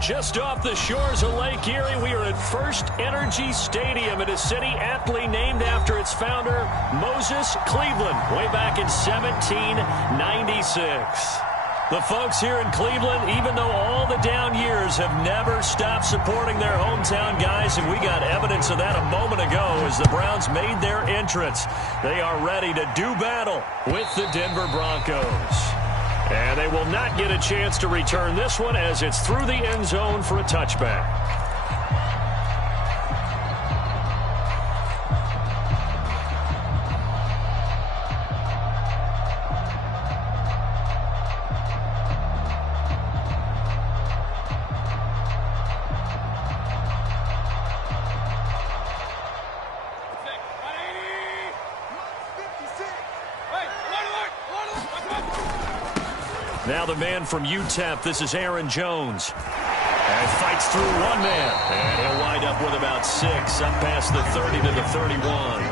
Just off the shores of Lake Erie, we are at First Energy Stadium in a city aptly named after its founder, Moses Cleveland, way back in 1796. The folks here in Cleveland, even though all the down years, have never stopped supporting their hometown guys, and we got evidence of that a moment ago as the Browns made their entrance. They are ready to do battle with the Denver Broncos. And they will not get a chance to return this one as it's through the end zone for a touchback. Now the man from UTEP, this is Aaron Jones. And fights through one man. And he'll wind up with about 6, up past the 30 to the 31.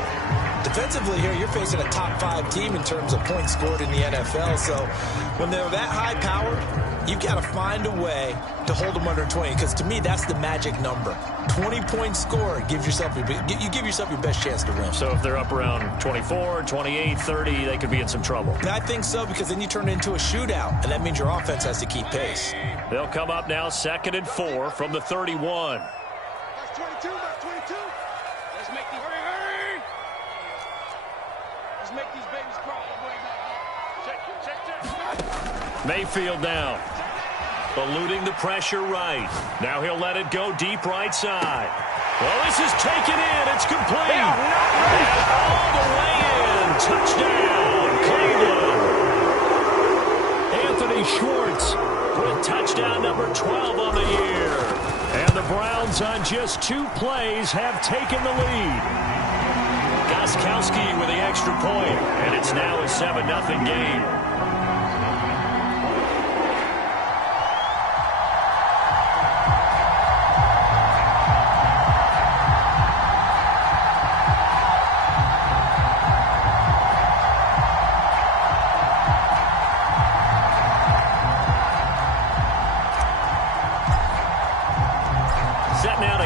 Defensively here, you're facing a top 5 team in terms of points scored in the NFL. So when they're that high powered, you've got to find a way to hold them under 20. Because to me, that's the magic number. 20 points scored, you give yourself your best chance to win. So if they're up around 24, 28, 30, they could be in some trouble. And I think so, because then you turn it into a shootout, and that means your offense has to keep pace. They'll come up now 2nd and 4 from the 31. That's 22, that's 22. Let's make these hurry. Let's make these babies cry. Check. Mayfield now. Eluding the pressure right. Now he'll let it go deep right side. Well, this is taken in. It's complete. And all the way in. Touchdown, Cleveland. Anthony Schwartz with touchdown number 12 on the year. And the Browns on just 2 plays have taken the lead. Gostkowski with the extra point. And it's now a 7-0 game.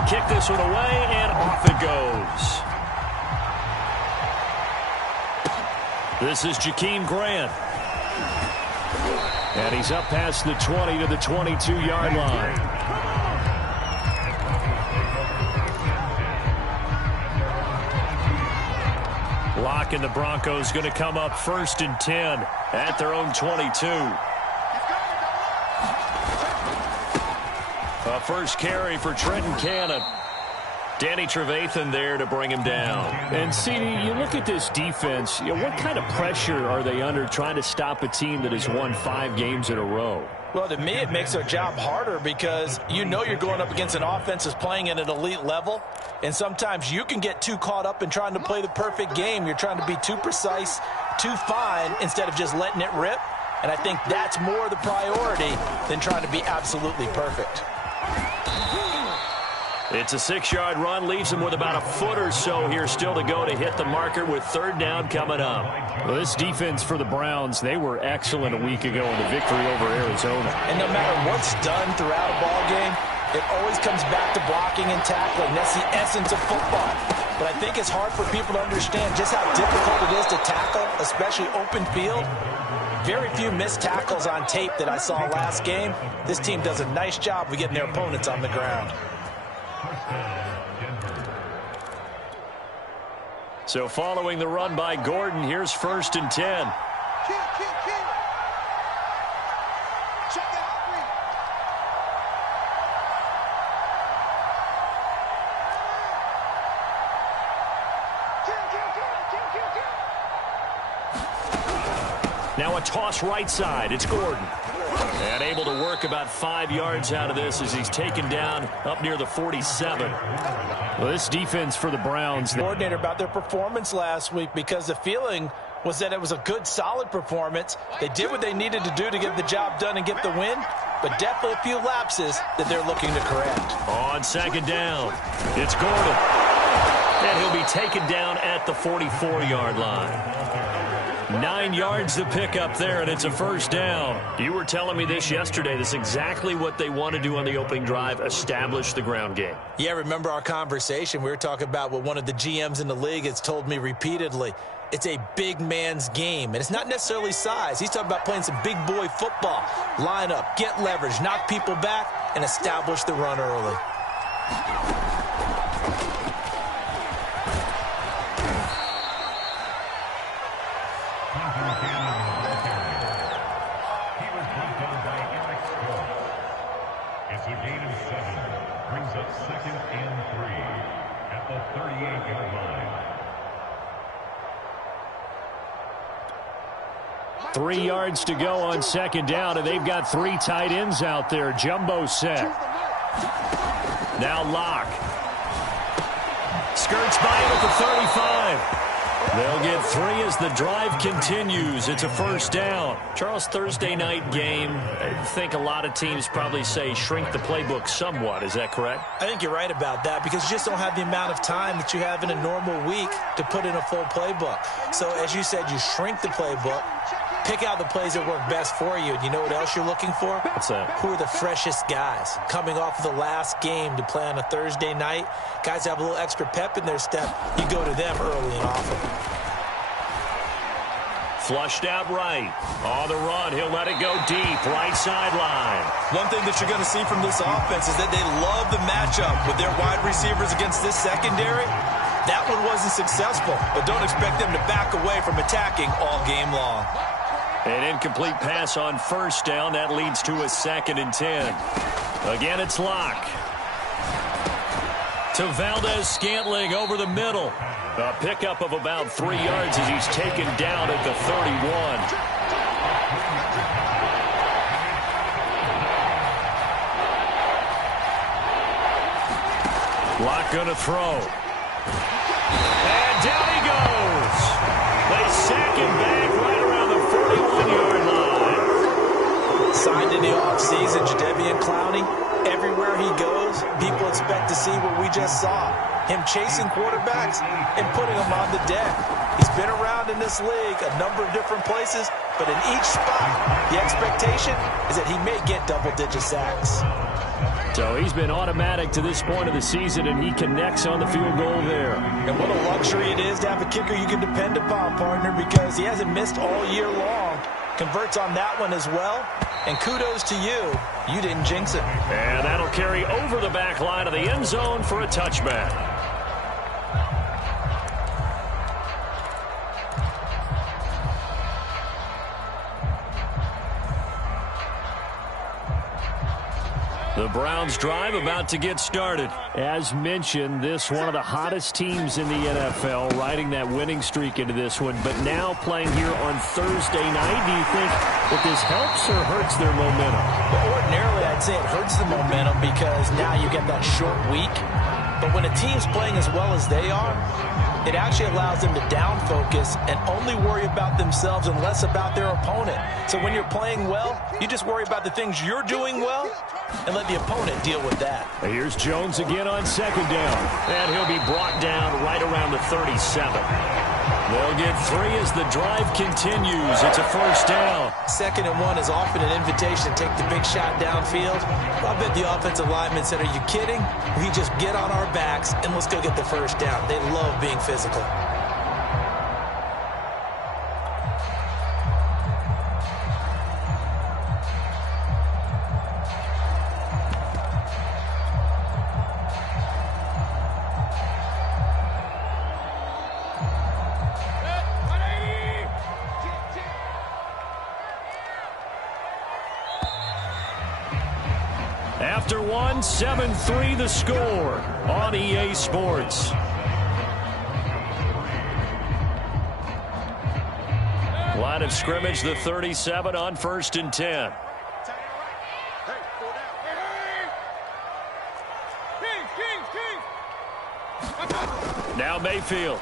Kick this one away, and off it goes. This is Jakeem Grant. And he's up past the 20 to the 22-yard line. Locke and the Broncos going to come up 1st and 10 at their own 22. A first carry for Trenton Cannon. Danny Trevathan there to bring him down. And, CD, you look at this defense, what kind of pressure are they under trying to stop a team that has won 5 games in a row? Well, to me, it makes their job harder because you know you're going up against an offense that's playing at an elite level. And sometimes you can get too caught up in trying to play the perfect game. You're trying to be too precise, too fine, instead of just letting it rip. And I think that's more the priority than trying to be absolutely perfect. It's a 6-yard run, leaves him with about a foot or so here still to go to hit the marker with 3rd down coming up. Well, this defense for the Browns, they were excellent a week ago in the victory over Arizona. And no matter what's done throughout a ball game, it always comes back to blocking and tackling. That's the essence of football. But I think it's hard for people to understand just how difficult it is to tackle, especially open field. Very few missed tackles on tape that I saw last game. This team does a nice job of getting their opponents on the ground. So following the run by Gordon, here's 1st and 10. Now a toss right side. It's Gordon. And able to work about 5 yards out of this as he's taken down up near the 47. Well, this defense for the Browns. Coordinator about their performance last week because the feeling was that it was a good, solid performance. They did what they needed to do to get the job done and get the win, but definitely a few lapses that they're looking to correct. On 2nd down, it's Gordon. And he'll be taken down at the 44-yard line. 9 yards to pick up there, and it's a first down. You were telling me this yesterday. This is exactly what they want to do on the opening drive, establish the ground game. Yeah, remember our conversation? We were talking about what one of the GMs in the league has told me repeatedly. It's a big man's game, and it's not necessarily size. He's talking about playing some big boy football. Line up, get leverage, knock people back, and establish the run early. It's a gain of 7. Brings up 2nd and 3 at the 38-yard line. 3 yards to go on 2nd down, and they've got 3 tight ends out there. Jumbo set. Now Locke. Skirts by him at the 35. They'll get 3 as the drive continues. It's a first down. Charles, Thursday night game, I think a lot of teams probably say shrink the playbook somewhat. Is that correct? I think you're right about that because you just don't have the amount of time that you have in a normal week to put in a full playbook. So, as you said, you shrink the playbook, pick out the plays that work best for you. And you know what else you're looking for? What's that? Who are the freshest guys coming off of the last game to play on a Thursday night? Guys have a little extra pep in their step. You go to them early and often. Flushed out right. On the run, he'll let it go deep. Right sideline. One thing that you're going to see from this offense is that they love the matchup with their wide receivers against this secondary. That one wasn't successful, but don't expect them to back away from attacking all game long. An incomplete pass on first down. That leads to a 2nd and 10. Again, it's Locke. To Valdez-Scantling over the middle. A pickup of about 3 yards as he's taken down at the 31. Locke going to throw. And down he goes. They sack him back right around the 41-yard line. Signed in the offseason, Jadeveon Clowney. Everywhere he goes, people expect to see what we just saw. Him chasing quarterbacks and putting them on the deck. He's been around in this league a number of different places, but in each spot, the expectation is that he may get double-digit sacks. So he's been automatic to this point of the season, and he connects on the field goal there. And what a luxury it is to have a kicker you can depend upon, partner, because he hasn't missed all year long. Converts on that one as well. And kudos to you. You didn't jinx it. And that'll carry over the back line of the end zone for a touchback. The Browns drive about to get started. As mentioned, this one of the hottest teams in the NFL, riding that winning streak into this one, but now playing here on Thursday night. Do you think that this helps or hurts their momentum? Well, ordinarily, I'd say it hurts the momentum because now you get that short week. But when a team's playing as well as they are, it actually allows them to down focus and only worry about themselves and less about their opponent. So when you're playing well, you just worry about the things you're doing well and let the opponent deal with that. Here's Jones again on 2nd down. And he'll be brought down right around the 37. They'll get 3 as the drive continues. It's a first down. 2nd and 1 is often an invitation to take the big shot downfield. I bet the offensive lineman said, "Are you kidding? We just get on our backs and let's go get the first down." They love being physical. After one, 7-3 the score on EA Sports. Line of scrimmage, the 37 on 1st and 10. Now Mayfield.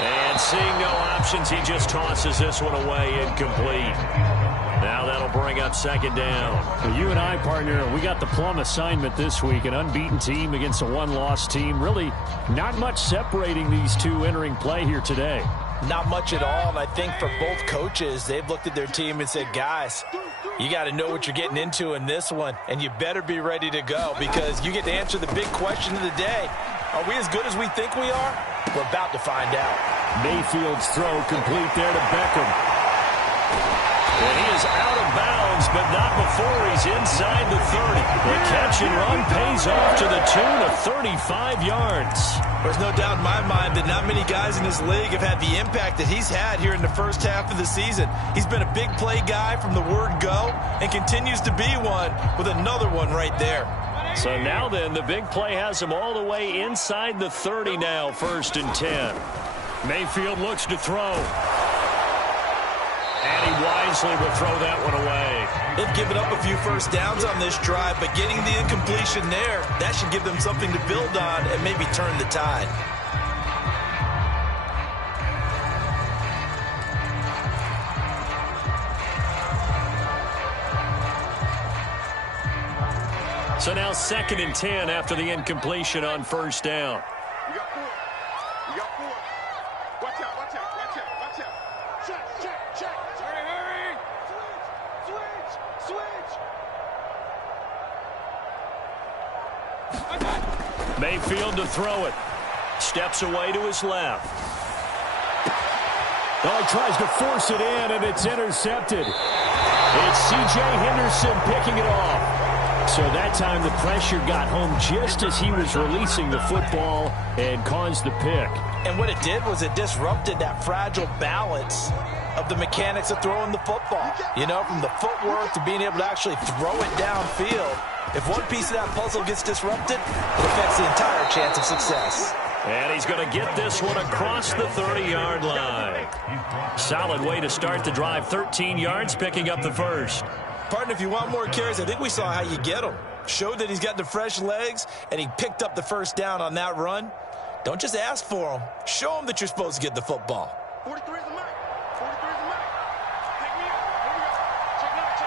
And seeing no options, he just tosses this one away incomplete. Now that'll bring up second down. Well, you and I, partner, we got the plum assignment this week. An unbeaten team against a one-loss team. Really not much separating these two entering play here today. Not much at all, and I think for both coaches, they've looked at their team and said, guys, you got to know what you're getting into in this one, and you better be ready to go because you get to answer the big question of the day. Are we as good as we think we are? We're about to find out. Mayfield's throw complete there to Beckham. And he is out of bounds, but not before he's inside the 30. The catch and run pays off to the tune of 35 yards. There's no doubt in my mind that not many guys in this league have had the impact that he's had here in the first half of the season. He's been a big play guy from the word go and continues to be one with another one right there. So now then, the big play has him all the way inside the 30 now, 1st and 10. Mayfield looks to throw. And he wisely will throw that one away. They've given up a few first downs on this drive, but getting the incompletion there, that should give them something to build on and maybe turn the tide. So now 2nd and 10 after the incompletion on 1st down. You got 4. You got 4. Watch out, watch out, watch out, watch out. Check. Hurry. Switch. Mayfield to throw it. Steps away to his left. Oh, he tries to force it in, and it's intercepted. It's C.J. Henderson picking it off. So that time the pressure got home just as he was releasing the football and caused the pick. And what it did was it disrupted that fragile balance of the mechanics of throwing the football. You know, from the footwork to being able to actually throw it downfield. If one piece of that puzzle gets disrupted, it affects the entire chance of success. And he's going to get this one across the 30-yard line. Solid way to start the drive. 13 yards, picking up the first. Partner, if you want more carries, I think we saw how you get him. Showed that he's got the fresh legs, and he picked up the first down on that run. Don't just ask for him. Show him that you're supposed to get the football. 43 is the mark. 43 is the mark. Take me out. Here we go. Check out.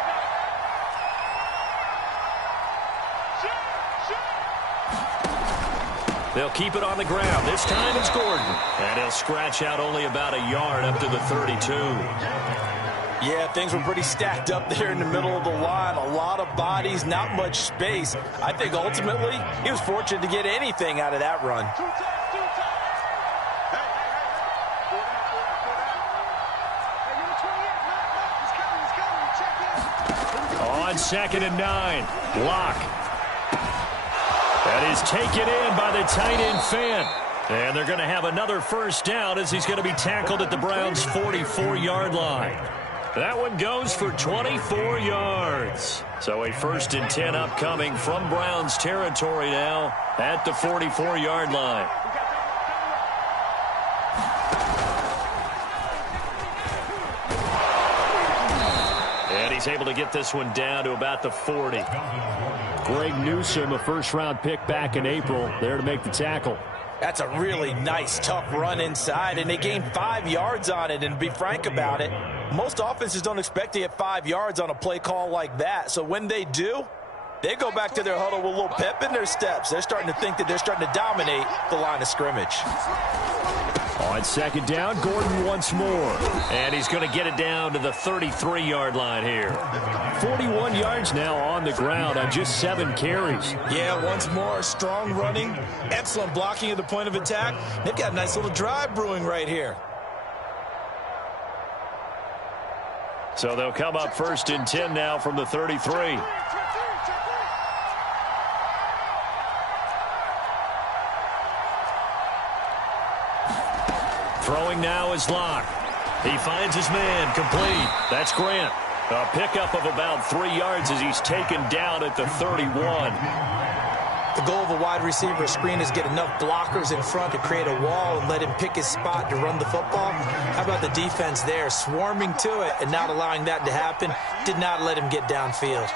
Shoot. They'll keep it on the ground. This time it's Gordon. And he'll scratch out only about a yard up to the 32. Yeah, things were pretty stacked up there in the middle of the line. A lot of bodies, not much space. I think ultimately he was fortunate to get anything out of that run. Two times. Hey. Four down. Hey, number 28. He's coming. On 2nd and 9. Lock. That is taken in by the tight end Finn. And they're going to have another first down as he's going to be tackled at the Browns' 44-yard line. That one goes for 24 yards. So a 1st and 10 upcoming from Browns territory now at the 44-yard line. And he's able to get this one down to about the 40. Greg Newsome, a first-round pick back in April, there to make the tackle. That's a really nice, tough run inside, and they gained 5 yards on it. And to be frank about it, most offenses don't expect to get 5 yards on a play call like that. So when they do, they go back to their huddle with a little pep in their steps. They're starting to think that they're starting to dominate the line of scrimmage. On 2nd down, Gordon once more. And he's going to get it down to the 33-yard line here. 41 yards now on the ground on just 7 carries. Yeah, once more, strong running, excellent blocking at the point of attack. They've got a nice little drive brewing right here. So they'll come up 1st and 10 now from the 33. Throwing now is Locke. He finds his man, complete. That's Grant. A pickup of about 3 yards as he's taken down at the 31. The goal of a wide receiver screen is get enough blockers in front to create a wall and let him pick his spot to run the football. How about the defense there, swarming to it and not allowing that to happen? Did not let him get downfield.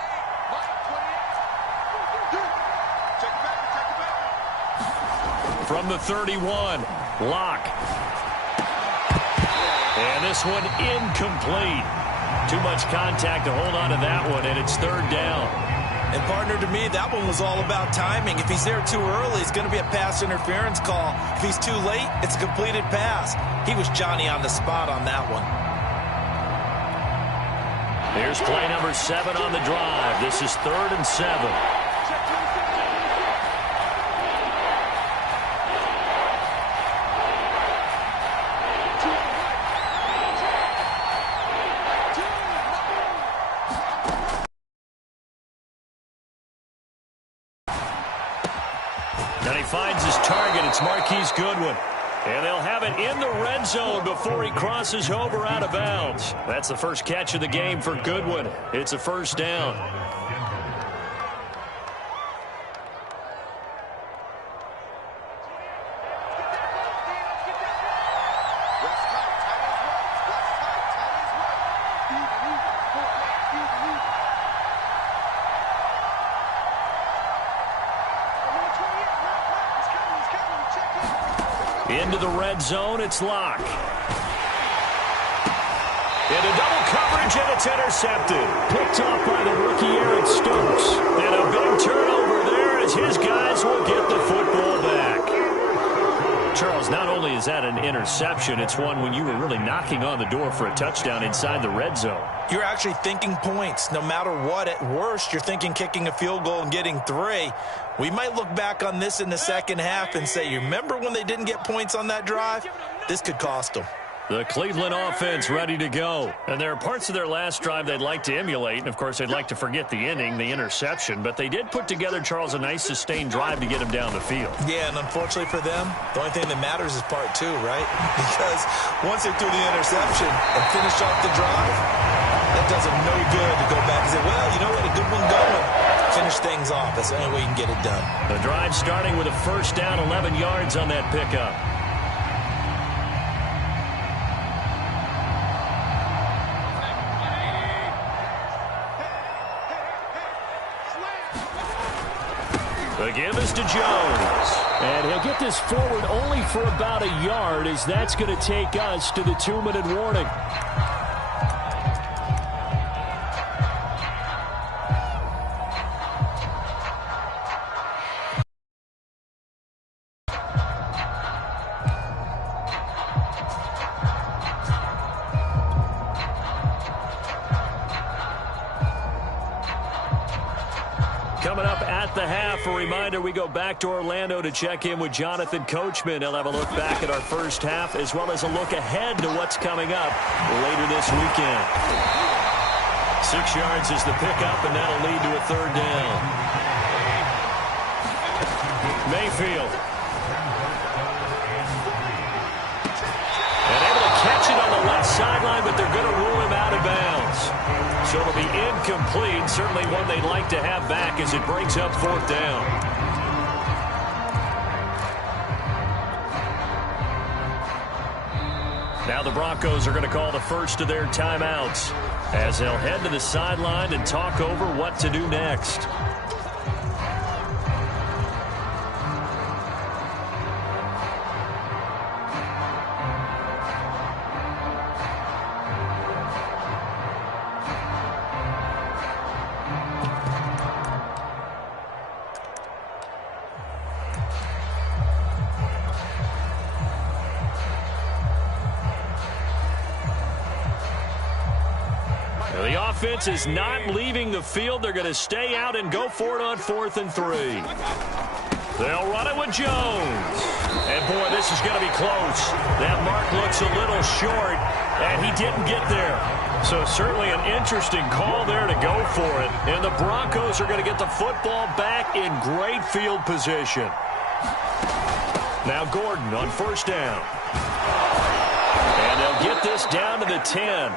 From the 31, Locke. this one incomplete. Too much contact to hold on to that one, and it's third down. And, partner, to me, that one was all about timing. If he's there too early, it's going to be a pass interference call. If he's too late, it's a completed pass. He was Johnny on the spot on that one. Here's play number 7 on the drive. This is 3rd and 7. And he finds his target. It's Marquise Goodwin. And they'll have it in the red zone before he crosses over out of bounds. That's the first catch of the game for Goodwin. It's a first down. Into the red zone, it's Locke. Into double coverage, and it's intercepted. Picked off by the rookie Eric Stokes. And a big turnover there as his guys will get the football back. Charles, not only is that an interception, it's one when you were really knocking on the door for a touchdown inside the red zone. You're actually thinking points. No matter what, at worst, you're thinking kicking a field goal and getting 3. We might look back on this in the second half and say, you remember when they didn't get points on that drive? This could cost them. The Cleveland offense ready to go. And there are parts of their last drive they'd like to emulate. And, of course, they'd like to forget the inning, the interception. But they did put together, Charles, a nice sustained drive to get him down the field. Yeah, and unfortunately for them, the only thing that matters is part 2, right? Because once they threw the interception and finished off the drive, that does them no good to go back and say, well, you know what, a good one going. Finish things off. That's the only way you can get it done. The drive starting with a first down, 11 yards on that pickup. The give is to Jones. And he'll get this forward only for about a yard, as that's going to take us to the 2-minute warning. Coming up at the half, a reminder, we go back to Orlando to check in with Jonathan Coachman. He'll have a look back at our first half as well as a look ahead to what's coming up later this weekend. 6 yards is the pickup, and that'll lead to a third down. Mayfield. And able to catch it on the left sideline, but they're going to rule him out of bounds. So it'll be incomplete, certainly one they'd like to have back as it brings up 4th down. Now the Broncos are going to call the first of their timeouts as they'll head to the sideline and talk over what to do next. The offense is not leaving the field. They're going to stay out and go for it on 4th and 3. They'll run it with Jones. And, boy, this is going to be close. That mark looks a little short, and he didn't get there. So certainly an interesting call there to go for it. And the Broncos are going to get the football back in great field position. Now Gordon on first down. And they'll get this down to the 10.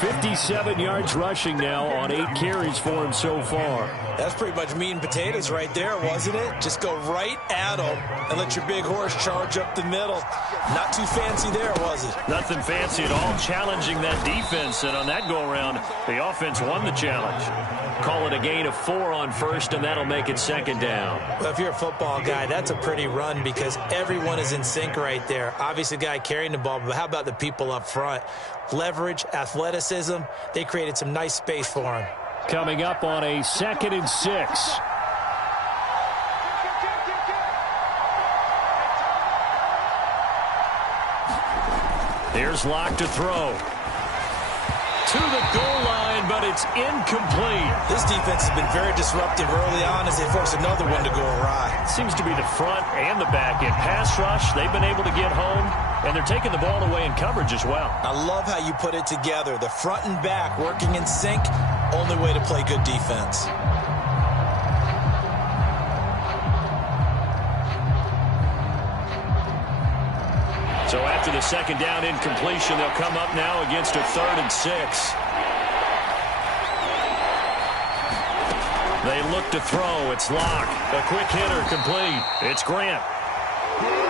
57 yards rushing now on 8 carries for him so far. That's pretty much meat and potatoes right there, wasn't it? Just go right at them and let your big horse charge up the middle. Not too fancy there, was it? Nothing fancy at all, challenging that defense. And on that go-around, the offense won the challenge. Call it a gain of 4 on first, and that'll make it 2nd down. Well, if you're a football guy, that's a pretty run because everyone is in sync right there. Obviously, the guy carrying the ball, but how about the people up front? leverage, athleticism. They created some nice space for him. Coming up on a 2nd and 6. Here's Locke to throw. To the goal line, but it's incomplete. This defense has been very disruptive early on as they force another one to go awry. Seems to be the front and the back end. Pass rush, they've been able to get home, and they're taking the ball away in coverage as well. I love how you put it together. The front and back working in sync, only way to play good defense. So after the second down incompletion, they'll come up now against a 3rd and 6. They look to throw. It's Locke. A quick hitter complete. It's Grant.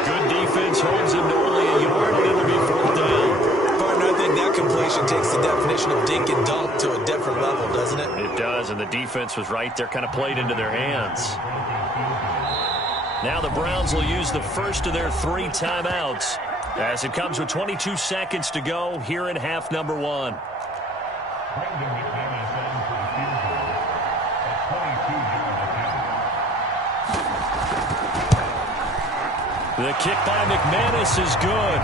Good defense holds him to only a yard, and it'll be 4th down. Partner, I think that completion takes the definition of dink and dunk to a different level, doesn't it? It does, and the defense was right there, kind of played into their hands. Now the Browns will use the first of their 3 timeouts, as it comes with 22 seconds to go here in half number 1. The kick by McManus is good.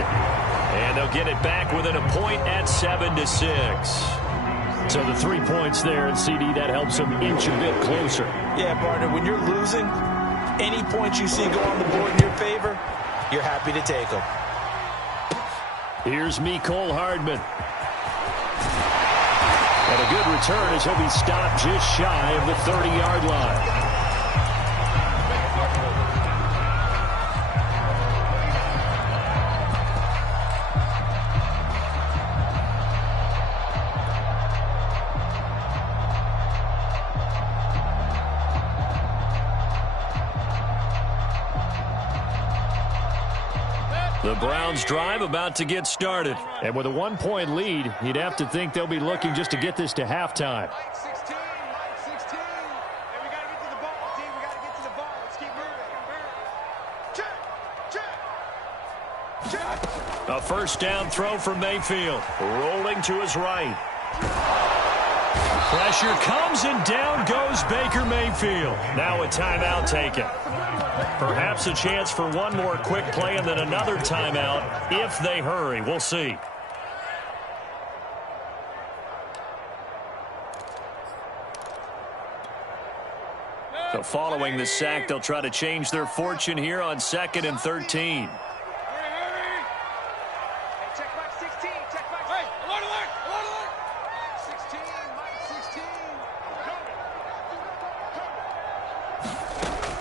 And they'll get it back within a point at 7-6. So the 3 points there, and CD, that helps them inch a bit closer. Yeah, partner, when you're losing, any points you see go on the board in your favor, you're happy to take them. Here's Mecole Hardman. And a good return as he'll be stopped just shy of the 30-yard line. The Browns drive about to get started. And with a 1-point lead, you'd have to think they'll be looking just to get this to halftime. Line 16. And we got to get to the ball, team. We got to get to the ball. Let's keep moving. Check. A first down throw from Mayfield. Rolling to his right. Pressure comes, and down goes Baker Mayfield. Now a timeout taken. Perhaps a chance for one more quick play and then another timeout if they hurry. We'll see. So following the sack, they'll try to change their fortune here on 2nd and 13.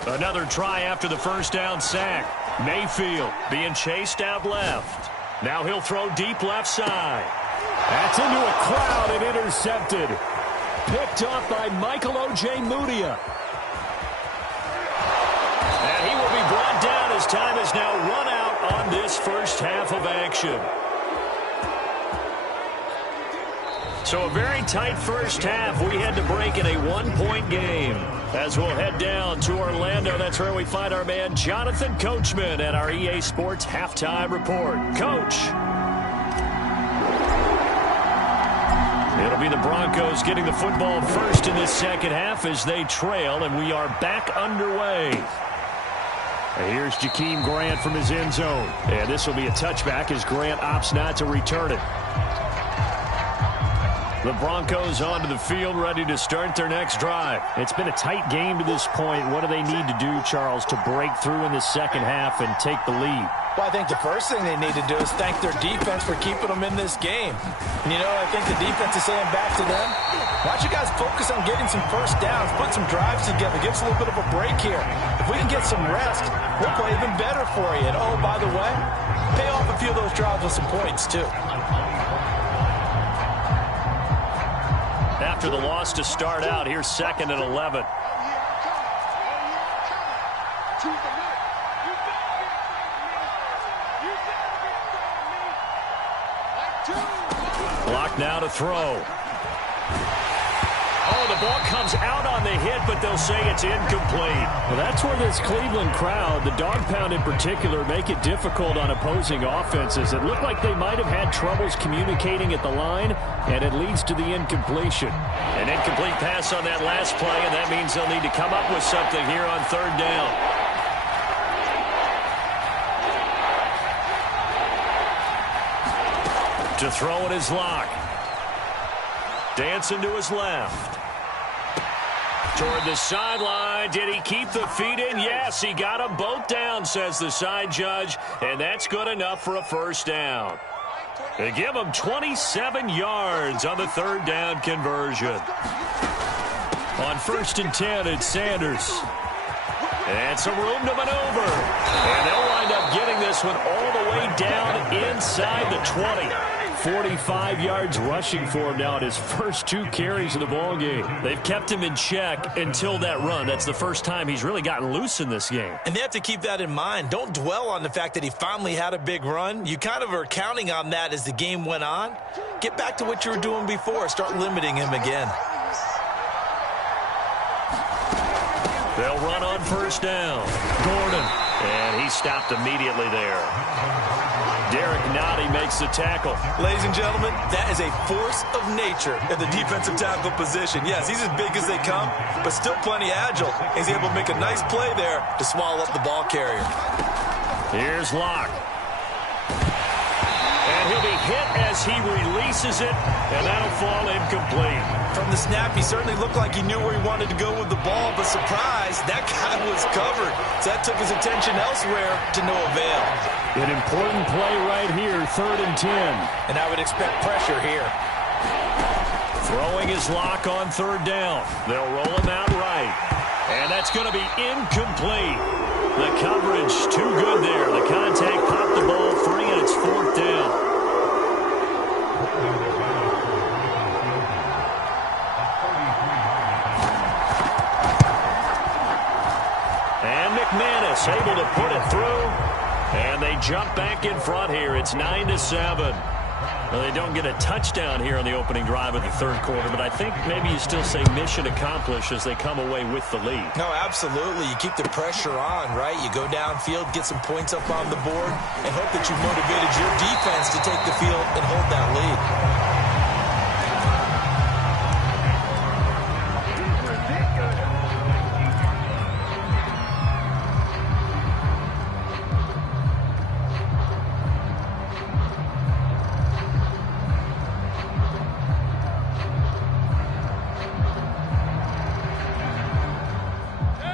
Another try after the first down sack. Mayfield being chased out left. Now he'll throw deep left side. That's into a crowd and intercepted. Picked off by Michael O.J. Mudia. And he will be brought down as time has now run out on this first half of action. So a very tight first half. We had to break in a 1-point game. As we'll head down to Orlando, that's where we find our man Jonathan Coachman at our EA Sports Halftime Report. Coach. It'll be the Broncos getting the football first in this second half as they trail, and we are back underway. And here's Jakeem Grant from his end zone. And this will be a touchback as Grant opts not to return it. The Broncos onto the field, ready to start their next drive. It's been a tight game to this point. What do they need to do, Charles, to break through in the second half and take the lead? Well, I think the first thing they need to do is thank their defense for keeping them in this game. And, you know, I think the defense is saying back to them, why don't you guys focus on getting some first downs, put some drives together, give us a little bit of a break here. If we can get some rest, we'll play even better for you. And, oh, by the way, pay off a few of those drives with some points, too. After the loss to start out, here's 2nd and 11. Clock now to throw. Oh, the ball comes out on the hit, but they'll say it's incomplete. Well, that's where this Cleveland crowd, the dog pound in particular, make it difficult on opposing offenses. It looked like they might have had troubles communicating at the line, and it leads to the incompletion. An incomplete pass on that last play, and that means they'll need to come up with something here on third down. To throw it is Locke. Dancing to his left. Toward the sideline. Did he keep the feet in? Yes, he got them both down, says the side judge, and that's good enough for a first down. They give him 27 yards on the third down conversion. On 1st and 10, it's Sanders. And some room to maneuver. And they'll wind up getting this one all the way down inside the 20. 45 yards rushing for him now in his first 2 carries of the ballgame. They've kept him in check until that run. That's the first time he's really gotten loose in this game. And they have to keep that in mind. Don't dwell on the fact that he finally had a big run. You kind of are counting on that as the game went on. Get back to what you were doing before. Start limiting him again. They'll run on first down. Gordon. And he stopped immediately there. Derek Nottie makes the tackle. Ladies and gentlemen, that is a force of nature at the defensive tackle position. Yes, he's as big as they come, but still plenty agile. He's able to make a nice play there to swallow up the ball carrier. Here's Locke. And he'll be hit as he releases it, and that'll fall incomplete. From the snap, he certainly looked like he knew where he wanted to go with the ball, but surprise, that guy was covered. So that took his attention elsewhere to no avail. An important play right here, 3rd and 10. And I would expect pressure here. Throwing his Locke on 3rd down. They'll roll him out right. And that's going to be incomplete. The coverage too good there. The contact popped the ball free, and it's 4th down. And McManus able to put it through. And they jump back in front here. It's 9-7. Well, they don't get a touchdown here on the opening drive of the 3rd quarter, but I think maybe you still say mission accomplished as they come away with the lead. No, absolutely. You keep the pressure on, right? You go downfield, get some points up on the board, and hope that you've motivated your defense to take the field and hold that lead.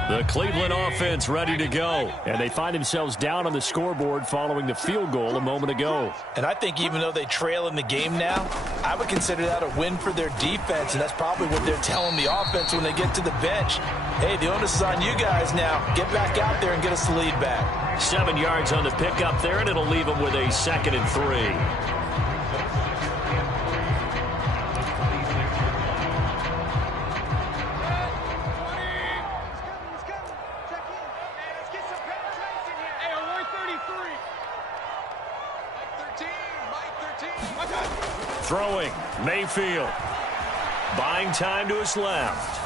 The Cleveland offense ready to go. And they find themselves down on the scoreboard following the field goal a moment ago. And I think even though they trail in the game now, I would consider that a win for their defense, and that's probably what they're telling the offense when they get to the bench. Hey, the onus is on you guys now. Get back out there and get us the lead back. 7 yards on the pickup there, and it'll leave them with a 2nd and 3. Throwing, Mayfield. Buying time to his left.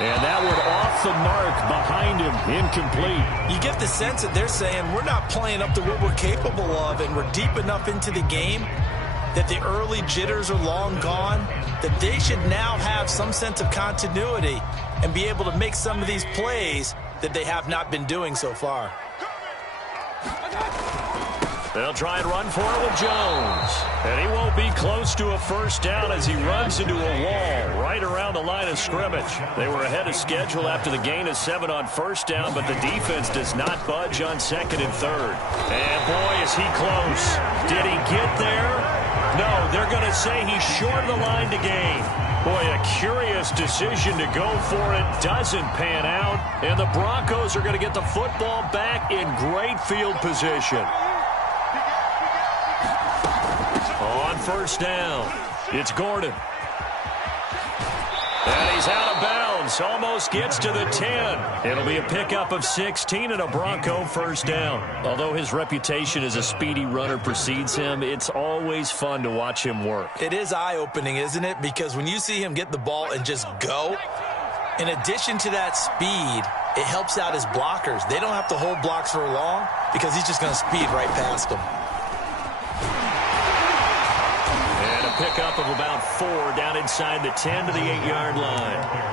And that one off the mark behind him, incomplete. You get the sense that they're saying we're not playing up to what we're capable of, and we're deep enough into the game that the early jitters are long gone, that they should now have some sense of continuity and be able to make some of these plays that they have not been doing so far. They'll try and run for it with Jones. And he won't be close to a first down as he runs into a wall right around the line of scrimmage. They were ahead of schedule after the gain of 7 on first down, but the defense does not budge on 2nd and 3rd. And boy, is he close. Did he get there? No, they're going to say he's short of the line to gain. Boy, a curious decision to go for it. Doesn't pan out. And the Broncos are going to get the football back in great field position. On first down, it's Gordon. And he's out of bounds. drives, almost gets to the 10. It'll be a pickup of 16 and a Bronco first down. Although his reputation as a speedy runner precedes him, it's always fun to watch him work. It is eye-opening, isn't it? Because when you see him get the ball and just go, in addition to that speed, it helps out his blockers. They don't have to hold blocks for long because he's just going to speed right past them. And a pickup of about 4 down inside the 10 to the 8-yard line.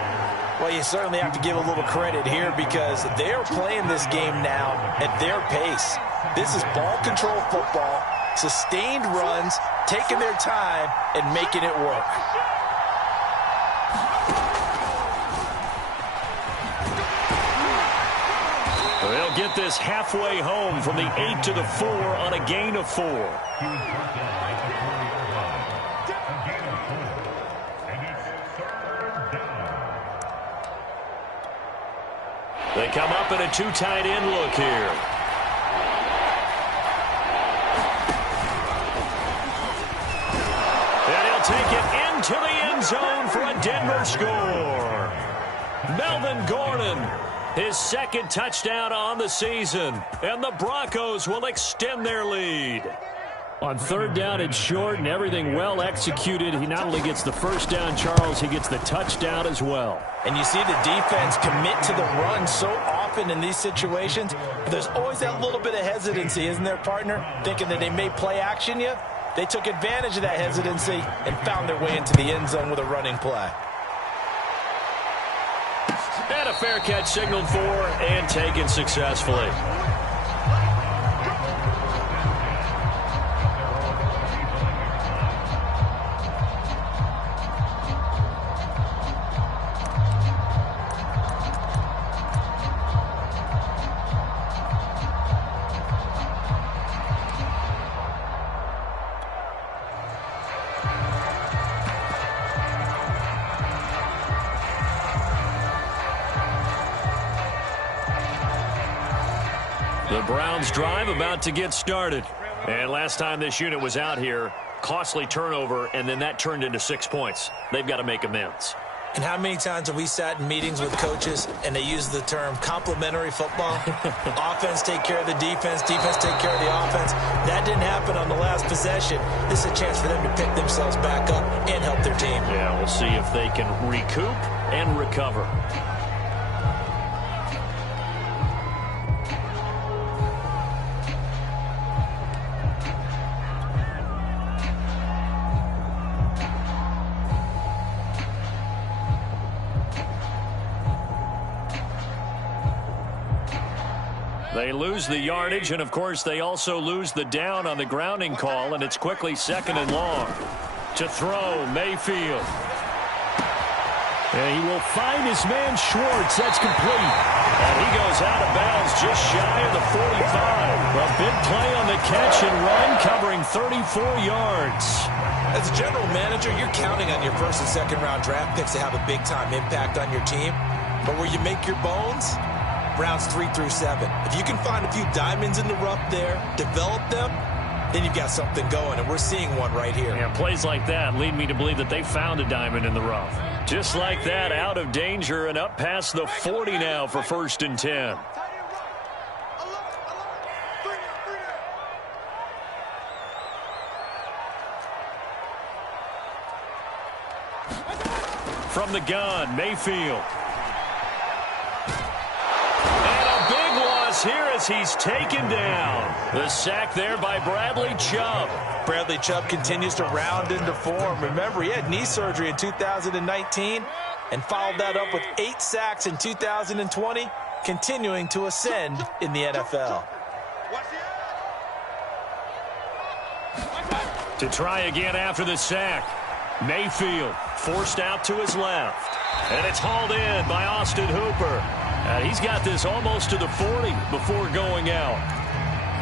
Well, you certainly have to give a little credit here because they are playing this game now at their pace. This is ball control football, sustained runs, taking their time, and making it work. They'll get this halfway home from the 8 to the 4 on a gain of 4. They come up in a 2 tight end look here. And he'll take it into the end zone for a Denver score. Melvin Gordon, his second touchdown on the season. And the Broncos will extend their lead. On third down and short and everything well executed, he not only gets the first down, Charles, he gets the touchdown as well. And you see the defense commit to the run so often in these situations. But there's always that little bit of hesitancy, isn't there, partner? Thinking that they may play action you. They took advantage of that hesitancy and found their way into the end zone with a running play. And a fair catch signaled for and taken successfully. The Browns drive about to get started. And last time this unit was out here, costly turnover, and then that turned into 6 points. They've got to make amends. And how many times have we sat in meetings with coaches and they use the term complementary football? Offense take care of the defense, defense take care of the offense. That didn't happen on the last possession. This is a chance for them to pick themselves back up and help their team. Yeah, we'll see if they can recoup and recover. They lose the yardage, and, of course, they also lose the down on the grounding call, and it's quickly 2nd and long. To throw, Mayfield. And he will find his man Schwartz. That's complete. And he goes out of bounds just shy of the 45. A big play on the catch and run, covering 34 yards. As a general manager, you're counting on your first and second round draft picks to have a big-time impact on your team. But where you make your bones, rounds 3 through 7. If you can find a few diamonds in the rough there, develop them, then you've got something going, and we're seeing one right here. Yeah, plays like that lead me to believe that they found a diamond in the rough. Just like that, out of danger and up past the 40 now for 1st and 10. From the gun, Mayfield. Here as he's taken down. The sack there by Bradley Chubb. Bradley Chubb continues to round into form. Remember, he had knee surgery in 2019 and followed that up with 8 sacks in 2020, continuing to ascend in the NFL. To try again after the sack. Mayfield forced out to his left. And it's hauled in by Austin Hooper. He's got this almost to the 40 before going out.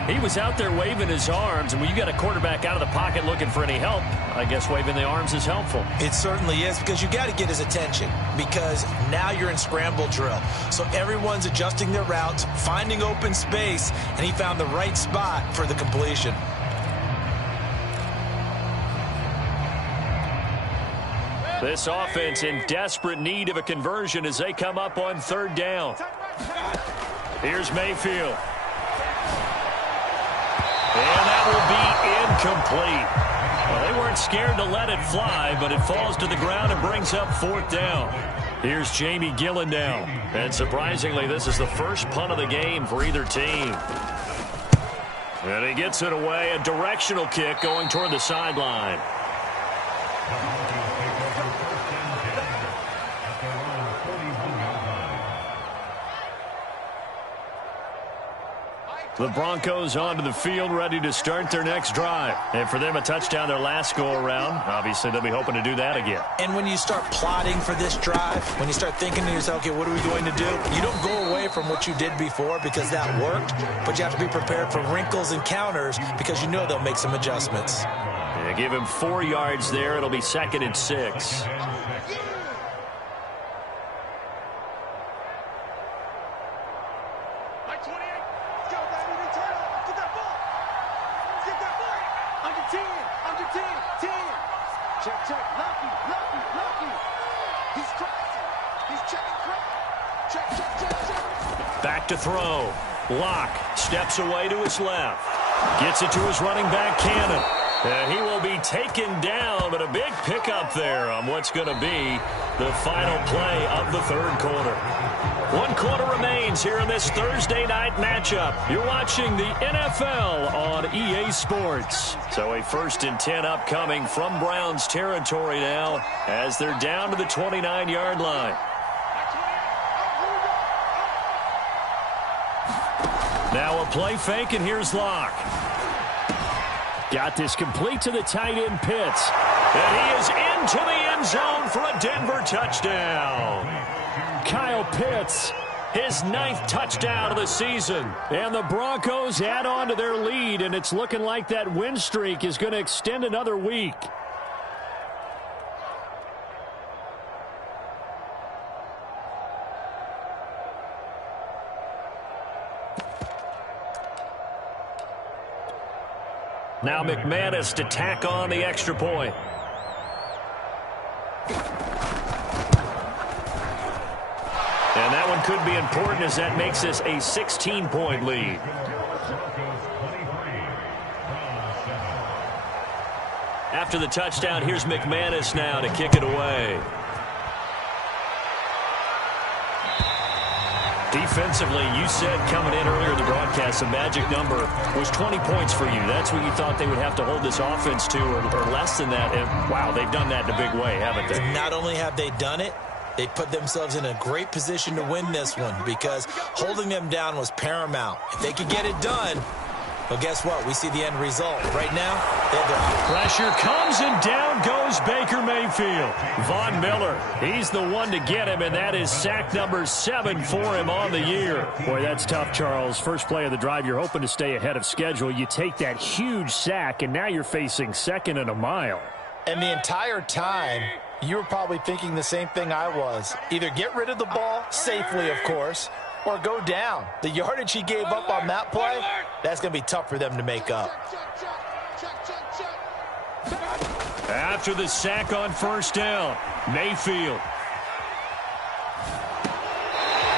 He was out there waving his arms, and when you got a quarterback out of the pocket looking for any help, I guess waving the arms is helpful. It certainly is, because you got to get his attention, because now you're in scramble drill. So everyone's adjusting their routes, finding open space, and he found the right spot for the completion. This offense in desperate need of a conversion as they come up on third down. Here's Mayfield. And that will be incomplete. Well, they weren't scared to let it fly, but it falls to the ground and brings up fourth down. Here's Jamie Gillen now. And surprisingly, this is the first punt of the game for either team. And he gets it away, a directional kick going toward the sideline. The Broncos onto the field, ready to start their next drive. And for them, a touchdown their last go-around. Obviously, they'll be hoping to do that again. And when you start plotting for this drive, when you start thinking to yourself, okay, what are we going to do? You don't go away from what you did before because that worked, but you have to be prepared for wrinkles and counters because you know they'll make some adjustments. Yeah, give him 4 yards there. It'll be 2nd and 6. Back to throw. Locke steps away to his left. Gets it to his running back, Cannon. And he will be taken down, but a big pickup there on what's going to be the final play of the third quarter. 1 quarter remains here in this Thursday night matchup. You're watching the NFL on EA Sports. So a 1st and 10 upcoming from Browns territory now as they're down to the 29-yard line. Now a play fake, and here's Locke. Got this complete to the tight end, Pitts. And he is into the end zone for a Denver touchdown. Kyle Pitts, his 9th touchdown of the season. And the Broncos add on to their lead, and it's looking like that win streak is going to extend another week. Now McManus to tack on the extra point. And that one could be important as that makes this a 16-point lead. After the touchdown, here's McManus now to kick it away. Defensively, you said coming in earlier in the broadcast, the magic number was 20 points for you. That's what you thought they would have to hold this offense to, or less than that. And, wow, they've done that in a big way, haven't they? Not only have they done it, they put themselves in a great position to win this one because holding them down was paramount. If they could get it done, well, guess what? We see the end result. Right now, they have their pressure comes, and down goes Baker Mayfield. Von Miller, he's the one to get him, and that is sack number 7 for him on the year. Boy, that's tough, Charles. First play of the drive, you're hoping to stay ahead of schedule. You take that huge sack, and now you're facing 2nd and a mile. And the entire time, you were probably thinking the same thing I was. Either get rid of the ball, safely, of course, or go down. The yardage he gave up on that play, that's going to be tough for them to make up. After the sack on first down, Mayfield.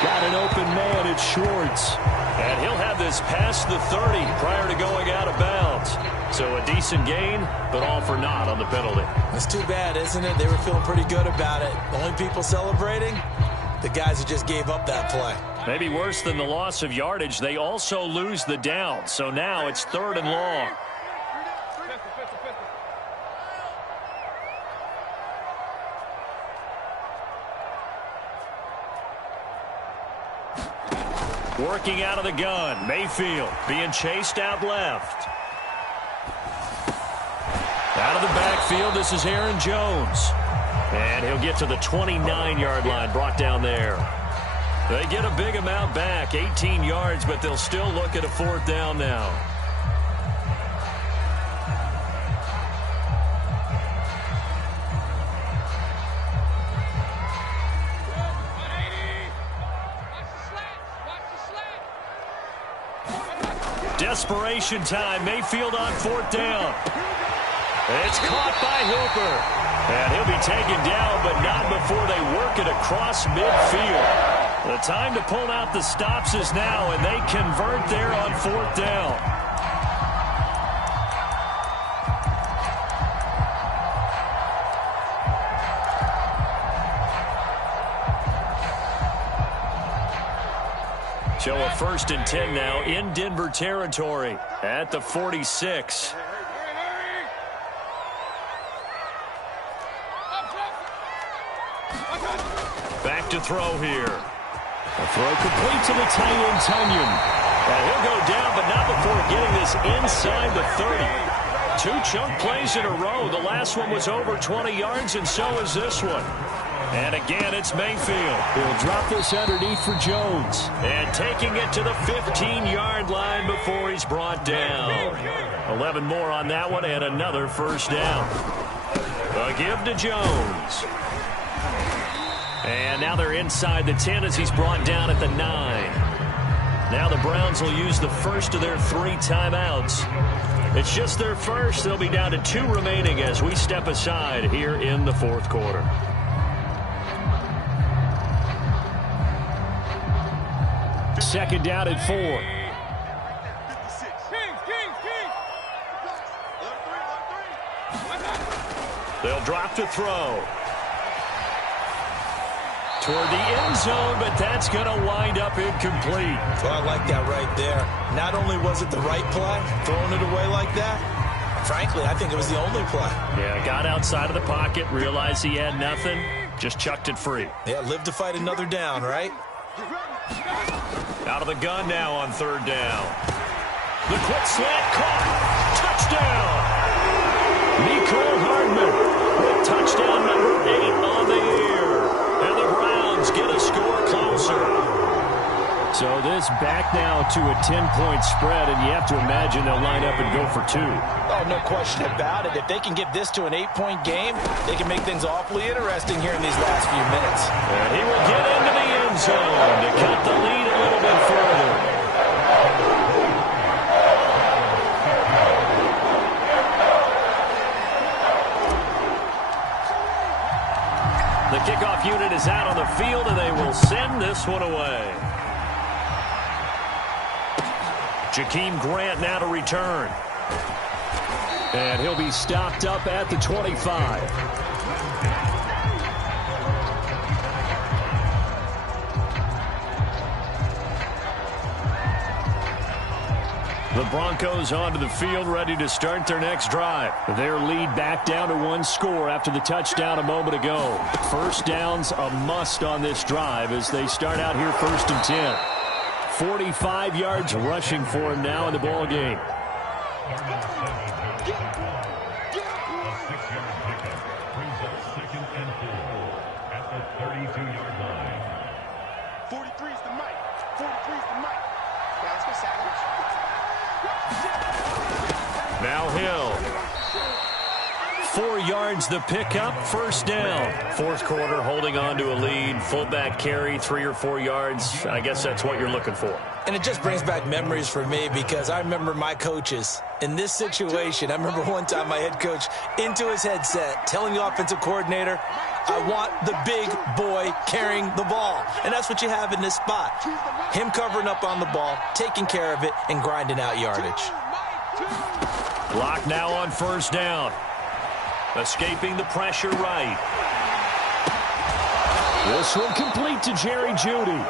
Got an open man, it's Schwartz. And he'll have this past the 30 prior to going out of bounds. So a decent gain, but all for naught on the penalty. It's too bad, isn't it? They were feeling pretty good about it. The only people celebrating, the guys who just gave up that play. Maybe worse than the loss of yardage, they also lose the down. So now it's 3rd and long. Working out of the gun, Mayfield being chased out left. Out of the backfield, this is Aaron Jones. And he'll get to the 29-yard line, brought down there. They get a big amount back, 18 yards, but they'll still look at a 4th down now. Desperation time. Mayfield on 4th down. It's caught by Hooper. And he'll be taken down, but not before they work it across midfield. The time to pull out the stops is now, and they convert there on 4th down. So a 1st and 10 now in Denver territory at the 46. Back to throw here. A throw complete to the tight end, Tunyon. And he'll go down, but not before getting this inside the 30. 2 chunk plays in a row. The last one was over 20 yards, and so is this one. And again, it's Mayfield. He'll drop this underneath for Jones. And taking it to the 15-yard line before he's brought down. 11 more on that one, and another 1st down. A give to Jones. And now they're inside the 10 as he's brought down at the 9. Now the Browns will use the first of their 3 timeouts. It's just their first. They'll be down to 2 remaining as we step aside here in the 4th quarter. Second down at 4. They'll drop to throw. Toward the end zone, but that's going to wind up incomplete. Well, I like that right there. Not only was it the right play, throwing it away like that, frankly, I think it was the only play. Yeah, got outside of the pocket, realized he had nothing, just chucked it free. Yeah, live to fight another down, right? Out of the gun now on 3rd down. The quick slant caught. Touchdown! Mecole Hardman with touchdown number 8 on the year. And the Browns get a score closer. So this back now to a 10-point spread, and you have to imagine they'll line up and go for 2. Oh, no question about it. If they can get this to an 8-point game, they can make things awfully interesting here in these last few minutes. And he will get into the end zone to cut the lead a little bit further. The kickoff unit is out on the field, and they will send this one away. Jakeem Grant now to return. And he'll be stopped up at the 25. The Broncos onto the field, ready to start their next drive. Their lead back down to 1 score after the touchdown a moment ago. 1st down's a must on this drive as they start out here 1st and 10. 45 yards rushing for him now in the ball game. A 6-yard pickup brings up 2nd and 4 at the 32-yard line. 43 is the mic. 43 is the mic. Yeah, let's go sandwich. Now Hill. 4 yards the pickup, 1st down. 4th quarter, holding on to a lead. Fullback carry, 3 or 4 yards. I guess that's what you're looking for. And it just brings back memories for me because I remember my coaches in this situation. I remember one time my head coach into his headset telling the offensive coordinator, I want the big boy carrying the ball. And that's what you have in this spot. Him covering up on the ball, taking care of it, and grinding out yardage. Block now on 1st down. Escaping the pressure right. This one complete to Jerry Jeudy.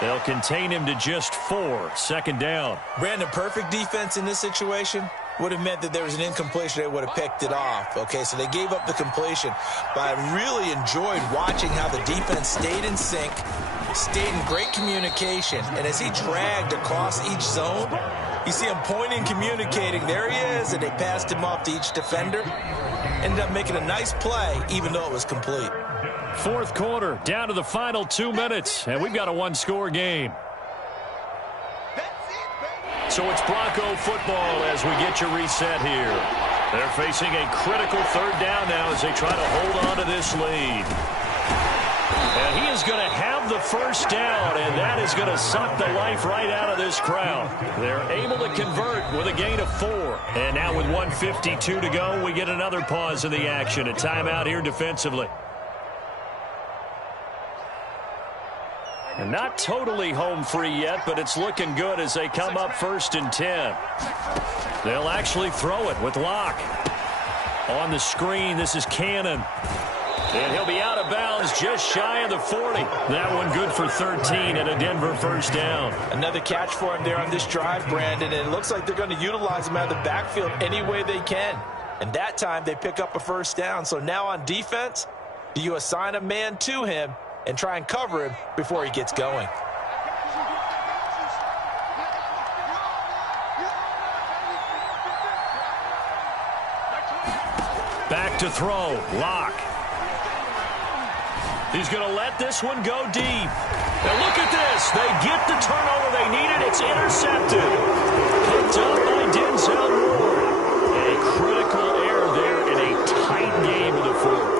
They'll contain him to just 4. 2nd down. Brandon, perfect defense in this situation would have meant that there was an incompletion. They would have picked it off. Okay, so they gave up the completion. But I really enjoyed watching how the defense stayed in sync, stayed in great communication. And as he dragged across each zone, you see him pointing, communicating. There he is, and they passed him off to each defender. Ended up making a nice play, even though it was complete. 4th quarter, down to the final 2 minutes, and we've got a 1-score game. So it's Bronco football as we get you reset here. They're facing a critical 3rd down now as they try to hold on to this lead. And he is going to have the first down, and that is going to suck the life right out of this crowd. They're able to convert with a gain of 4. And now with 1:52 to go, we get another pause in the action. A timeout here defensively. And not totally home free yet, but it's looking good as they come up 1st and 10. They'll actually throw it with Locke. On the screen, this is Cannon. And he'll be out of bounds just shy of the 40. That one good for 13 and a Denver first down. Another catch for him there on this drive, Brandon, and it looks like they're going to utilize him out of the backfield any way they can. And that time they pick up a first down. So now on defense, do you assign a man to him and try and cover him before he gets going? Back to throw, Locke. He's going to let this one go deep. And look at this. They get the turnover they needed. It's intercepted. Picked up by Denzel Ward. A critical error there in a tight game in the 4th.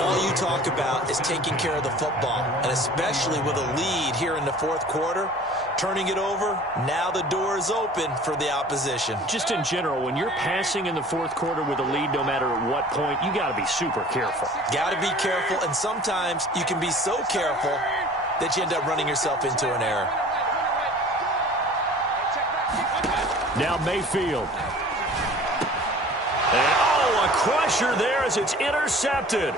All you talk about is taking care of the football, and especially with a lead here in the 4th quarter, turning it over, now the door is open for the opposition. Just in general, when you're passing in the 4th quarter with a lead, no matter at what point, you got to be super careful. Got to be careful, and sometimes you can be so careful that you end up running yourself into an error. Now Mayfield. And, oh, a crusher there as it's intercepted.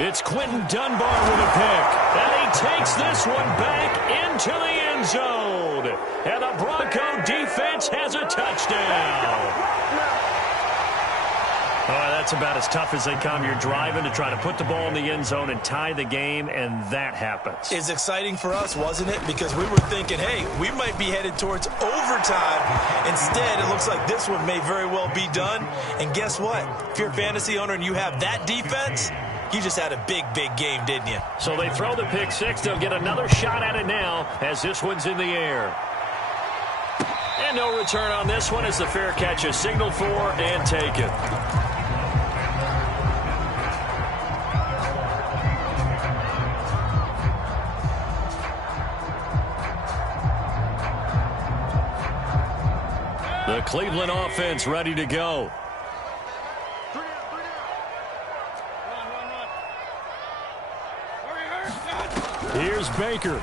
It's Quentin Dunbar with a pick. And he takes this one back into the end zone. And the Bronco defense has a touchdown. Oh, that's about as tough as they come. You're driving to try to put the ball in the end zone and tie the game, and that happens. It's exciting for us, wasn't it? Because we were thinking, hey, we might be headed towards overtime. Instead, it looks like this one may very well be done. And guess what? If you're a fantasy owner and you have that defense, you just had a big, big game, didn't you? So they throw the pick six. They'll get another shot at it now as this one's in the air. And no return on this one as the fair catch is signaled for and taken. The Cleveland offense ready to go. Here's Baker.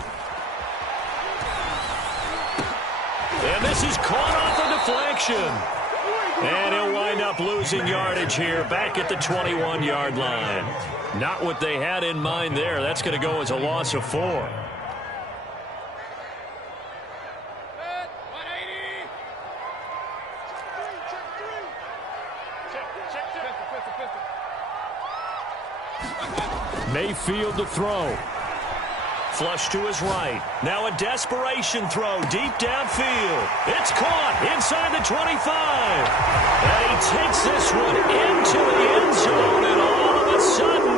And this is caught off a deflection. And he'll wind up losing yardage here back at the 21-yard line. Not what they had in mind there. That's going to go as a loss of 4. Mayfield to throw. Flush to his right. Now a desperation throw deep downfield. It's caught inside the 25. And he takes this one into the end zone. And all of a sudden,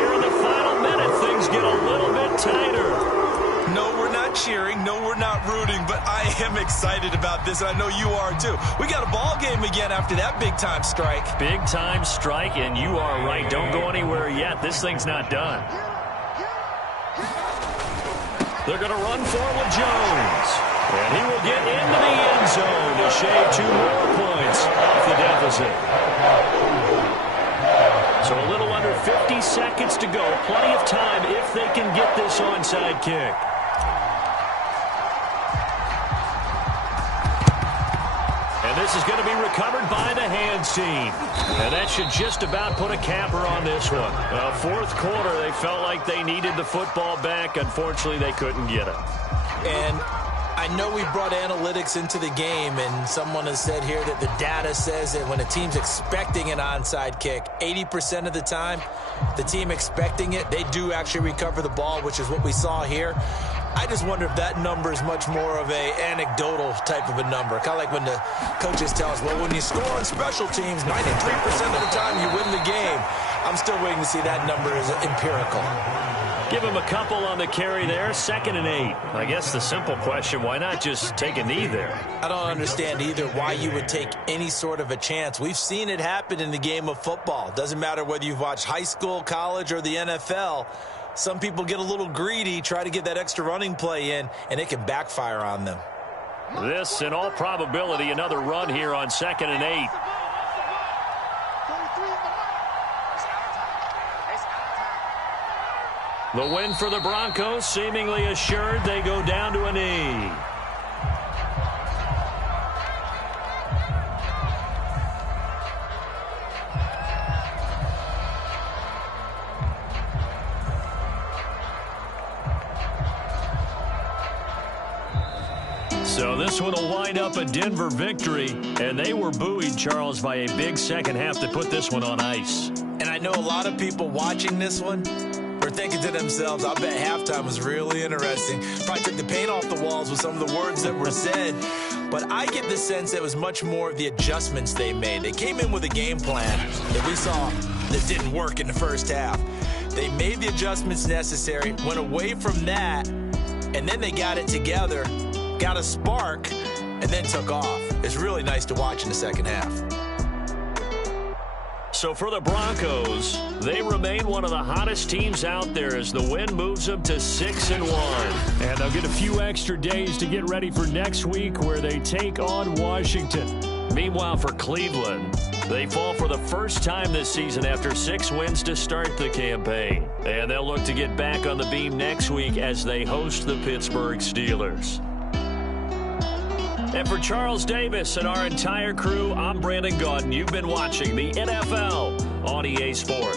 here in the final minute, things get a little bit tighter. No, we're not cheering. No, we're not rooting. But I am excited about this. I know you are, too. We got a ball game again after that big-time strike. Big-time strike, and you are right. Don't go anywhere yet. This thing's not done. They're going to run for with Jones. And he will get into the end zone to shave 2 more points off the deficit. So a little under 50 seconds to go. Plenty of time if they can get this onside kick. And this is going to be recovered by the hands team. And that should just about put a capper on this one. 4th quarter, they felt like they needed the football back. Unfortunately, they couldn't get it. And I know we brought analytics into the game, and someone has said here that the data says that when a team's expecting an onside kick, 80% of the time, the team expecting it, they do actually recover the ball, which is what we saw here. I just wonder if that number is much more of a anecdotal type of a number. Kind of like when the coaches tell us, well, when you score on special teams, 93% of the time you win the game. I'm still waiting to see that number as empirical. Give him a couple on the carry there. 2nd and 8. I guess the simple question, why not just take a knee there? I don't understand either why you would take any sort of a chance. We've seen it happen in the game of football. Doesn't matter whether you've watched high school, college, or the NFL. Some people get a little greedy, try to get that extra running play in, and it can backfire on them. This, in all probability, another run here on 2nd and 8. The win for the Broncos seemingly assured. They go down to a knee. So this one will wind up a Denver victory, and they were buoyed, Charles, by a big second half to put this one on ice. And I know a lot of people watching this one were thinking to themselves, I bet halftime was really interesting. Probably took the paint off the walls with some of the words that were said. But I get the sense that it was much more of the adjustments they made. They came in with a game plan that we saw that didn't work in the first half. They made the adjustments necessary, went away from that, and then they got it together, got a spark, and then took off. It's really nice to watch in the second half. So for the Broncos, they remain one of the hottest teams out there as the win moves them to 6-1. And they'll get a few extra days to get ready for next week where they take on Washington. Meanwhile, for Cleveland, they fall for the first time this season after 6 wins to start the campaign. And they'll look to get back on the beam next week as they host the Pittsburgh Steelers. And for Charles Davis and our entire crew, I'm Brandon Gaudin. You've been watching the NFL on EA Sports.